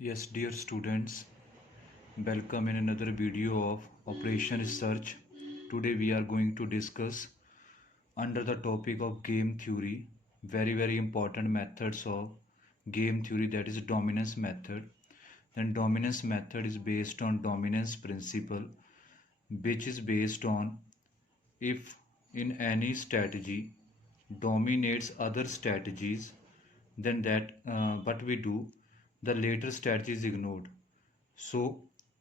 Yes, dear students, welcome in another video of Operation Research. Today we are going to discuss under the topic of game theory, very important methods of game theory, that is dominance method. Then dominance method is based on dominance principle, which is based on if in any strategy dominates other strategies, then that what we do, the later strategy is ignored. सो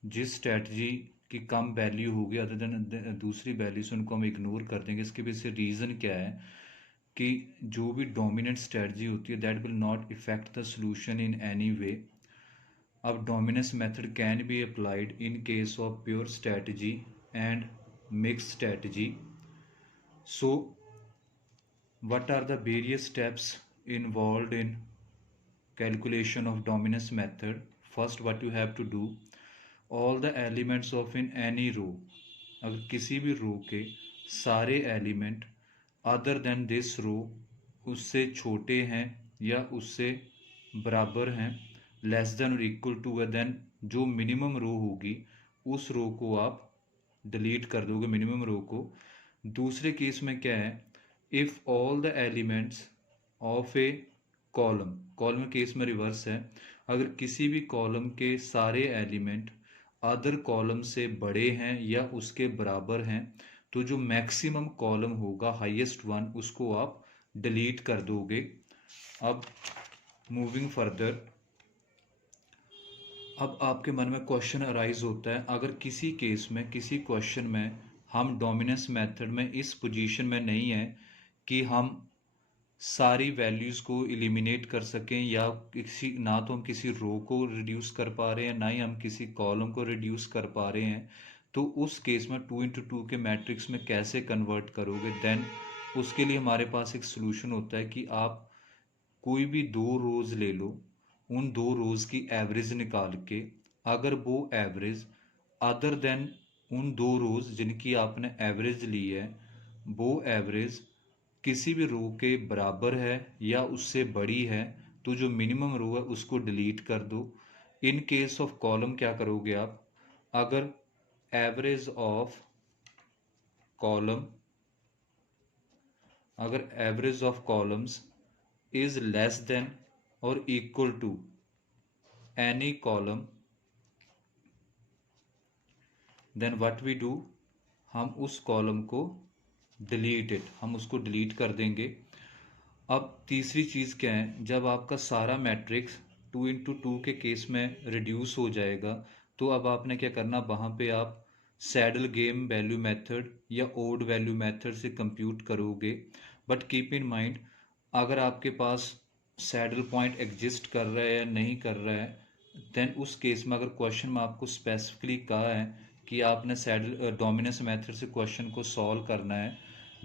जिस स्ट्रैटी की कम value होगी other than दूसरी value से उनको हम ignore कर देंगे। इसके पीछे रीज़न क्या है कि जो भी डोमिनेंट स्ट्रैटी होती है that will not affect the solution in any way. अब dominance method can be applied in case of pure strategy and mix strategy. So what are the various steps involved in calculation of dominance method? First, what you have to do, all the elements of in any row, अगर किसी भी रो के सारे element other than this रो उससे छोटे हैं या उससे बराबर हैं, लेस देन और इक्वल टू है, देन जो मिनिमम रो होगी उस रो को आप डिलीट कर दोगे, मिनिमम रो को। दूसरे केस में क्या है, if all the elements of A column case में रिवर्स है, अगर किसी भी कॉलम के सारे एलिमेंट अदर कॉलम से बड़े हैं या उसके बराबर हैं, तो जो मैक्सिमम कॉलम होगा हाईएस्ट वन उसको आप डिलीट कर दोगे। अब मूविंग फर्दर, अब आपके मन में क्वेश्चन अराइज होता है, अगर किसी केस में किसी क्वेश्चन में हम डोमिनेंस मेथड में इस पोजीशन में नहीं है कि हम सारी वैल्यूज़ को एलिमिनेट कर सकें, या किसी ना तो हम किसी रो को रिड्यूस कर पा रहे हैं ना ही हम किसी कॉलम को रिड्यूस कर पा रहे हैं, तो उस केस में 2x2 के मैट्रिक्स में कैसे कन्वर्ट करोगे? देन उसके लिए हमारे पास एक सोल्यूशन होता है कि आप कोई भी दो रोज़ ले लो, उन दो रोज़ की एवरेज निकाल के अगर वो एवरेज अदर देन उन दो रोज़ जिनकी आपने एवरेज ली है वो एवरेज किसी भी रो के बराबर है या उससे बड़ी है, तो जो मिनिमम रो है उसको डिलीट कर दो। इन केस ऑफ कॉलम क्या करोगे आप, अगर एवरेज ऑफ कॉलम अगर average of columns is less than और equal to any column, then what we do, हम उस कॉलम को हम उसको डिलीट कर देंगे। अब तीसरी चीज़ क्या है, जब आपका सारा मैट्रिक्स 2x2 के केस में रिड्यूस हो जाएगा, तो अब आपने क्या करना, वहाँ पे आप सैडल गेम वैल्यू मेथड या ओड वैल्यू मेथड से कंप्यूट करोगे। बट कीप इन माइंड, अगर आपके पास सैडल पॉइंट एग्जिस्ट कर रहा है या नहीं कर रहा है, देन उस केस में अगर क्वेश्चन में आपको स्पेसिफिकली कहा है कि आपने सैडल डोमिनेंस मेथड से क्वेश्चन को सॉल्व करना है,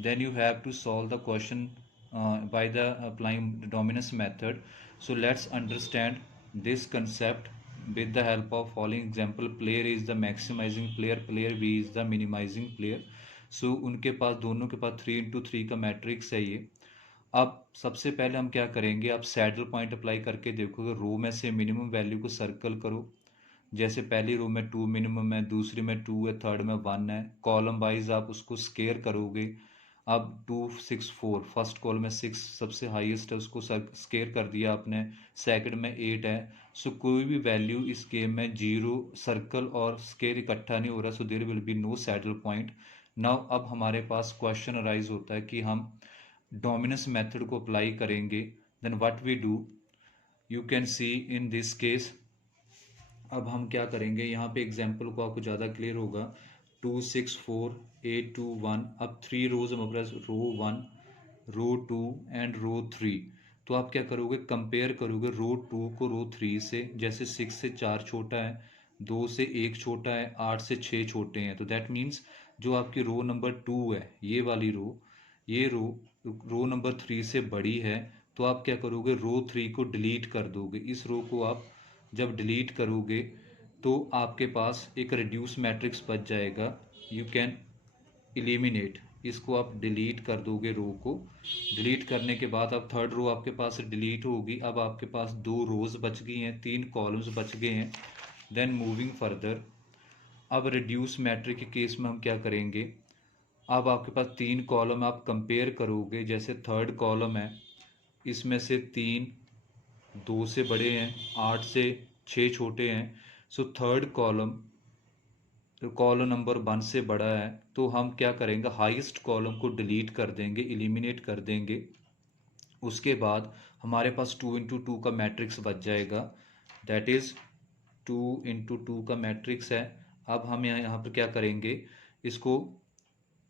then you have to solve the question by the applying dominance method. So let's understand this concept with the help of following example. Player is the maximizing player, player B is the minimizing player. So उनके पास दोनों के पास 3x3 का matrix है ये। अब सबसे पहले हम क्या करेंगे, आप सैडल पॉइंट अप्लाई करके देखोगे, रो में से मिनिमम वैल्यू को सर्कल करो। जैसे पहली रो में 2 मिनिमम है, दूसरी में 2 है, थर्ड में 1 है। कॉलम वाइज आप उसको स्केयर करोगे। अब 2 6 4, फर्स्ट कॉलम में 6 सबसे हाईएस्ट है, उसको स्केयर कर दिया आपने। सेकंड में 8 है। सो कोई भी वैल्यू इस गेम में 0 सर्कल और स्केयर इकट्ठा नहीं हो रहा, so there will be no saddle point. Now अब हमारे पास क्वेश्चन अराइज होता है कि हम डोमिनेंस मेथड को अप्लाई करेंगे, then what we do, you can see in this case. अब हम क्या करेंगे, यहाँ पे एग्जाम्पल को आपको ज़्यादा क्लियर होगा। 2 6 4 8 2 1, अब 3 रोज हमारे पास, रो 1 रो 2 एंड रो 3। तो आप क्या करोगे, कंपेयर करोगे रो 2 को रो 3 से। जैसे 6 से 4 छोटा है, 2 से 1 छोटा है, 8 से 6 छोटे हैं, तो दैट मीन्स जो आपकी रो नंबर 2 है, ये वाली रो, ये रो नंबर 3 से बड़ी है। तो आप क्या करोगे, रो 3 को डिलीट कर दोगे। इस रो को आप जब डिलीट करोगे तो आपके पास एक रिड्यूस मैट्रिक्स बच जाएगा। यू कैन एलिमिनेट इसको आप डिलीट कर दोगे रो को। डिलीट करने के बाद अब थर्ड रो आपके पास डिलीट होगी। अब आपके पास 2 रोज बच गई हैं, 3 कॉलम्स बच गए हैं। देन मूविंग फर्दर, अब रिड्यूस मैट्रिक के केस में हम क्या करेंगे, अब आपके पास 3 कॉलम आप कंपेयर करोगे। जैसे थर्ड कॉलम है, इसमें से 3 2 से बड़े हैं, 8 से 6 छोटे हैं। So third column column number 1 से बड़ा है, तो हम क्या करेंगे, हाईएस्ट कॉलम को डिलीट कर देंगे, एलिमिनेट कर देंगे। उसके बाद हमारे पास 2 × 2 का मैट्रिक्स बच जाएगा, दैट इज़ 2 × 2 का मैट्रिक्स है। अब हम यहाँ पर क्या करेंगे, इसको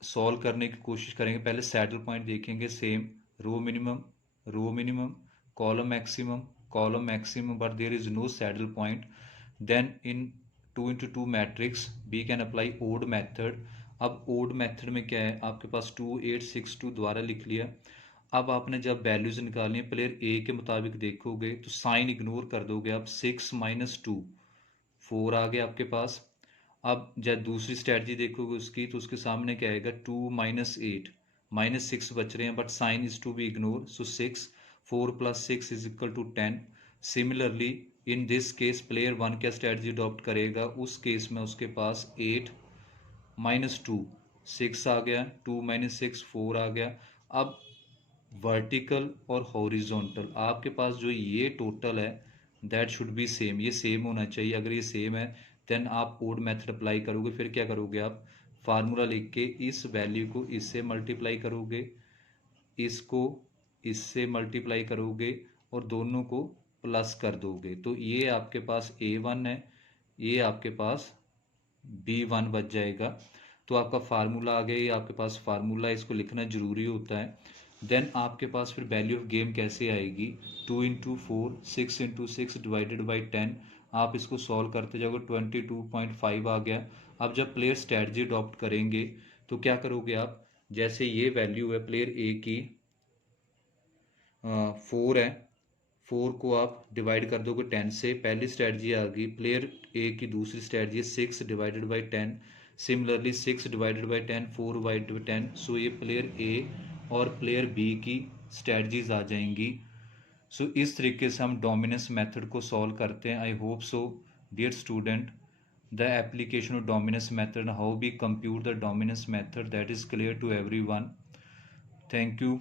सॉल्व करने की कोशिश करेंगे। पहले सैडल पॉइंट देखेंगे, same row minimum, column maximum, but there is no saddle point. Then in 2 × 2 matrix we can apply odd method. अब ओड मेथड में क्या है, आपके पास 2 8 6 2 द्वारा लिख लिया। अब आपने जब वैल्यूज निकालनी है प्लेयर ए के मुताबिक देखोगे तो साइन इग्नोर कर दोगे आप, 6 - 2 4 आ गया आपके पास। अब जब दूसरी स्ट्रेटजी देखोगे उसकी, तो उसके सामने क्या आएगा, 2 - 8 -6 बच रहे हैं, but sign is to be ignore, so 6 4 + 6 = 10। Similarly in this case player 1 क्या स्ट्रेटजी अडॉप्ट करेगा, उस केस में उसके पास 8 - 2 6 आ गया, 2 - 6 4 आ गया। अब वर्टिकल और हॉरिजॉन्टल आपके पास जो ये टोटल है दैट शुड बी सेम, ये सेम होना चाहिए। अगर ये सेम है देन आप ओड मेथड अप्लाई करोगे। फिर क्या करोगे, आप फार्मूला लिख के इस वैल्यू को इससे मल्टीप्लाई करोगे, इसको इससे मल्टीप्लाई करोगे और दोनों को प्लस कर दोगे, तो ये आपके पास A1 है, ये आपके पास B1 बच जाएगा। तो आपका फार्मूला आ गया, ये आपके पास फार्मूला है, इसको लिखना ज़रूरी होता है। देन आपके पास फिर वैल्यू ऑफ गेम कैसे आएगी, 2 × 4 6 × 6 / 10। आप इसको सॉल्व करते जाओगे, 22.5 आ गया। अब जब प्लेयर स्ट्रेटजी अडॉप्ट करेंगे तो क्या करोगे आप, जैसे ये वैल्यू है प्लेयर ए की 4 है, 4 को आप डिवाइड कर दोगे 10 से, पहली स्ट्रेटजी आ गई। प्लेयर ए की दूसरी स्ट्रेटजी है 6 / 10। सिमिलरली 6 / 10 4/10। सो ये प्लेयर ए और प्लेयर बी की स्ट्रेटजीज आ जाएंगी। सो इस तरीके से हम डोमिनेंस मेथड को सॉल्व करते हैं। I hope so dear student the application of dominance method, how we compute the dominance method, that is clear to everyone. Thank you.